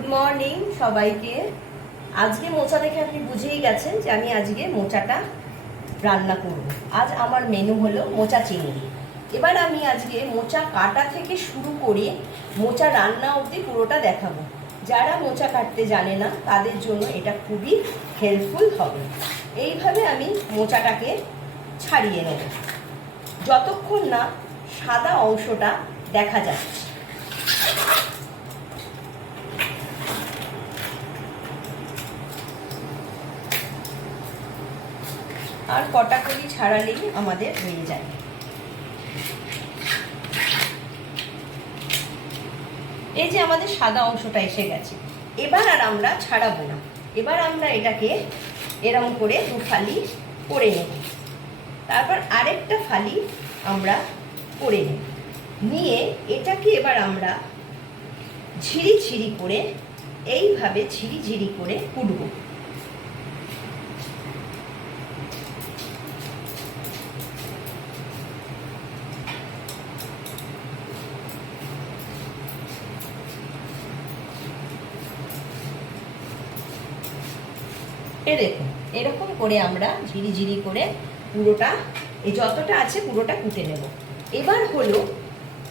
Good morning সবাইকে। আজকে মোচা দেখে আপনি বুঝেই গেছেন যে আমি আজকে মোচাটা রান্না করব। আজ আমার মেনু হলো মোচা চিংড়ি। এবার আমি আজকে মোচা কাটা থেকে শুরু করে মোচা রান্না অবধি পুরোটা দেখাবো। যারা মোচা কাটতে জানে না তাদের জন্য এটা খুবই হেল্পফুল হবে। এইভাবে আমি মোচাটাকে ছাড়িয়ে নেব যতক্ষণ না সাদা অংশটা দেখা যাচ্ছে। আর কটা কলি ছাড়ালেই আমাদের হয়ে যায়। এই যে আমাদের সাদা অংশটা এসে গেছে, এবার আর আমরা ছাড়াবো না। এবার আমরা এটাকে এরকম করে দু ফালি করে নেব, তারপর আরেকটা ফালি আমরা করে নেব। নিয়ে এটাকে এবার আমরা ঝিরি ঝিরি করে এইভাবে ঝিরি ঝিরি করে কুটবো। দেখুন এরকম করে আমরা ঝিরি ঝিরি করে পুরোটা এই যতটা আছে পুরোটা কুটে নেব। এবার হলো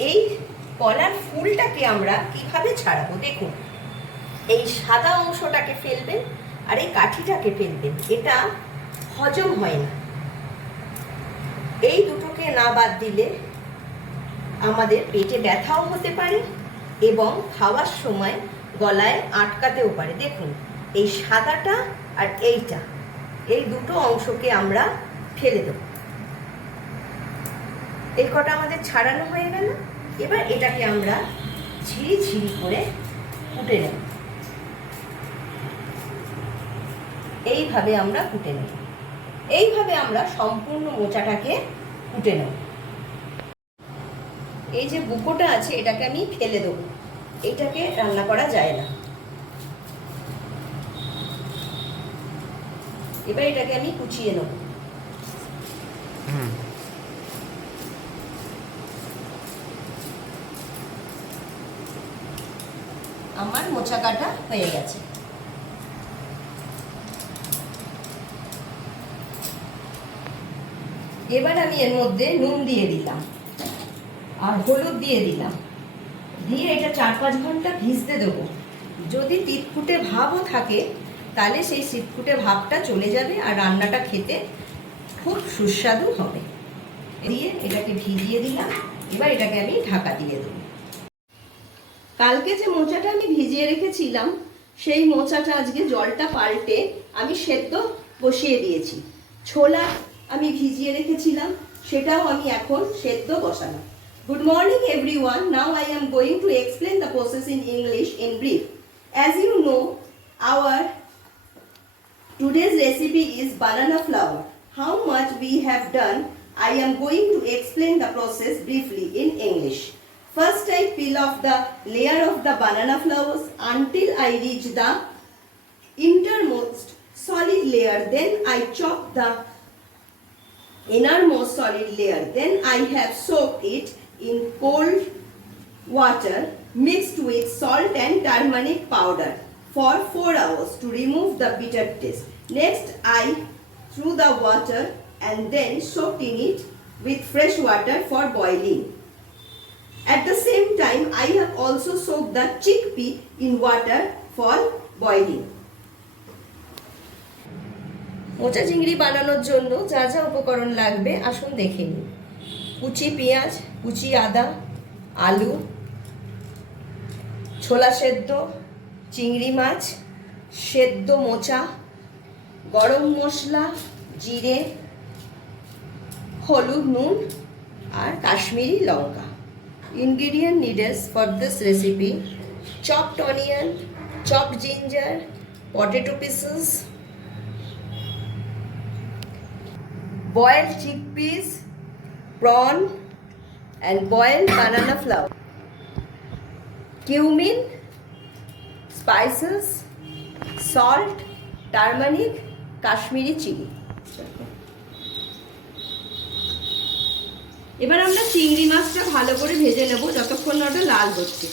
এই কলার ফুলটাকে আমরা কিভাবে ছাড়াবো। দেখুন এই সাদা অংশটাকে ফেলবেন আর এই কাঠিটাকে ফেলবেন, এটা হজম হয় না। এই দুটোকে না বাদ দিলে আমাদের পেটে ব্যথাও হতে পারে এবং খাওয়ার সময় গলায় আটকাতেও পারে। দেখুন এই সাদাটা আর এইটা, এই দুটো অংশকে আমরা ফেলে দেব। এই কটা আমাদের ছাড়ানো হয়ে গেল। এবার এটাকে আমরা ঝিরি ঝিরি করে কুটে নেব। এইভাবে আমরা কুটে নেব। এইভাবে আমরা সম্পূর্ণ মোচাটাকে কুটে নেব। এই যে বুকোটা আছে এটাকে আমি ফেলে দেবো, এটাকে রান্না করা যায় না। এবার এটাকে আমি কুচিয়ে নেব। আমার মোচা কাটা হয়ে গেছে। এবার আমি এর মধ্যে নুন দিয়ে দিলাম আর হলুদ দিয়ে দিলাম, দিয়ে এটা 4-5 ঘন্টা ভিজতে দেবো। যদি তিতকুটে ভাবও থাকে তাহলে সেই সিটকুটে ভাবটা চলে যাবে আর রান্নাটা খেতে খুব সুস্বাদু হবে। দিয়ে এটাকে ভিজিয়ে দিলাম। এবার এটাকে আমি ঢাকা দিয়ে দেবো। কালকে যে মোচাটা আমি ভিজিয়ে রেখেছিলাম সেই মোচাটা আজকে জলটা পাল্টে আমি সেদ্ধ বসিয়ে দিয়েছি। ছোলা আমি ভিজিয়ে রেখেছিলাম, সেটাও আমি এখন সেদ্ধ বসালাম। Good morning everyone. Now I am going to explain the process in English in brief. As you know, our today's recipe is banana flour. How much we have done, I am going to explain the process briefly in English. First I peel off the layer of the banana flours until I reach the innermost solid layer. Then I chop the innermost solid layer. Then I have soaked it in cold water mixed with salt and turmeric powder for 4 hours to remove the bitter taste. Next I threw the water and then soaked in it with fresh water for boiling. At the same time I have also soaked the chickpea in water for boiling. মোচা চিংড়ি বানানোর জন্য যা যা উপকরণ লাগবে আসুন দেখে নিই। কুচি পেঁয়াজ, কুচি আদা, আলু, ছোলা সেদ্ধ, চিংড়ি মাছ, সেদ্ধ মোচা, গরম মশলা, জিরে, হলুদ, নুন আর কাশ্মীরি লঙ্কা। Ingredient needed for this recipe: chopped onion, chopped ginger, potato pieces, boiled chickpeas, prawn and boiled banana flour, cumin, spices, salt, turmeric, Kashmiri chili. এবার আমরা চিংড়ি মাছটা ভালো করে ভেজে নেব যতক্ষণ না ওটা লাল হচ্ছে।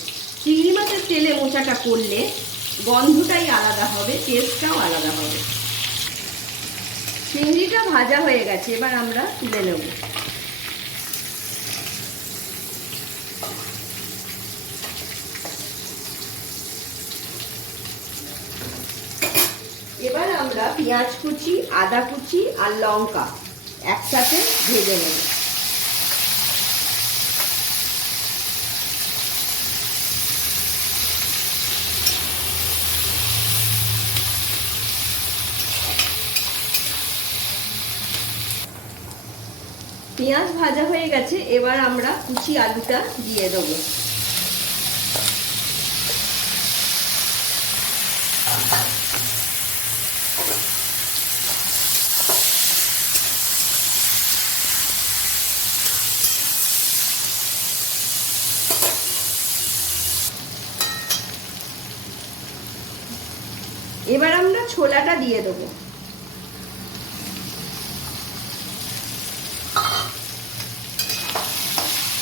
চিংড়ি মাছের তেলে মোচাটা করলে গন্ধটাই আলাদা হবে, টেস্টটাও আলাদা হবে। চিংড়িটা ভাজা হয়ে গেছে, এবার আমরা তুলে নেব। এবার আমরা পেঁয়াজ কুচি, আদা কুচি আর লঙ্কা একসাথে ভেজে নেব। পেঁয়াজ ভাজা হয়ে গেছে, এবার আমরা কুচি আলুটা দিয়ে দেবো। এবার আমরা ছোলাটা দিয়ে দেবো।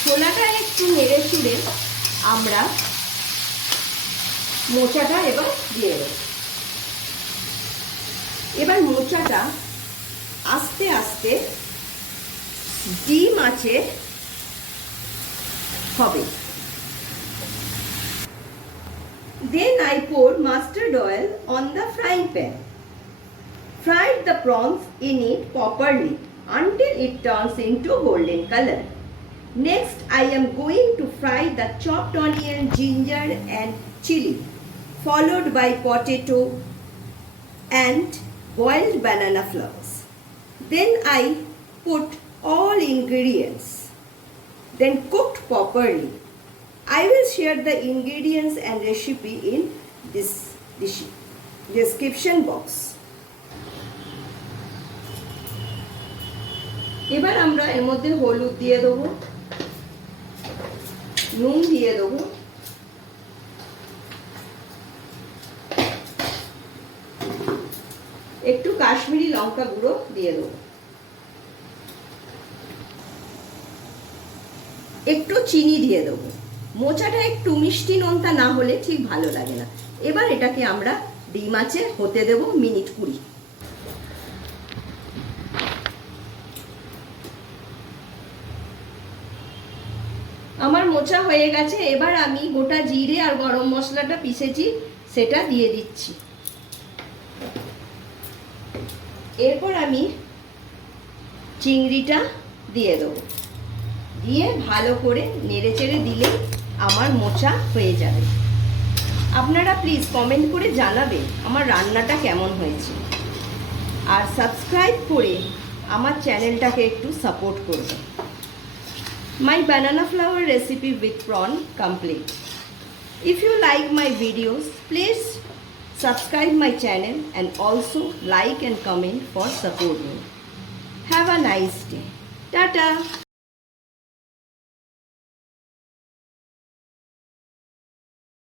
ছোলাটা একটু নেড়ে চুড়ে আমরা মোচাটা এবার দিয়ে দেবো। এবার মোচাটা আস্তে আস্তে ডিম আঁচে হবে। Then I poured mustard oil on the frying pan. Fried the prawns in it properly until it turns into golden color. Next, I am going to fry the chopped onion, ginger and chili, followed by potato and boiled banana flowers. Then I put all ingredients, then cooked properly. I will share the ingredients and recipe in this description box. এবার আমরা এর মধ্যে হলুদ দিয়ে দেবো, নুন দিয়ে দেবো, একটু কাশ্মীরি লঙ্কা গুঁড়ো দিয়ে দেবো, একটু চিনি দিয়ে দেবো। মোচাটা একটু মিষ্টি নোনতা না হলে ঠিক ভালো লাগে না। এবার এটাকে আমরা ডিম আঁচে হতে দেব মিনিট 20। আমার মোচা হয়ে গেছে, এবার আমি গোটা জিরে আর গরম মশলাটা পিষেছি সেটা দিয়ে দিচ্ছি। এরপর আমি চিংড়িটা দিয়ে দেবো, দিয়ে ভালো করে নেড়ে চেড়ে দিলে আমার মোচা হয়ে যাবে। আপনারা প্লিজ কমেন্ট করে জানাবেন আমার রান্নাটা কেমন হয়েছে, আর সাবস্ক্রাইব করে আমার চ্যানেলটাকে একটু সাপোর্ট করবেন। My banana flower recipe with prawn complete. If you like my videos, please subscribe my channel and also like and comment for support me. Have a nice day. Tata.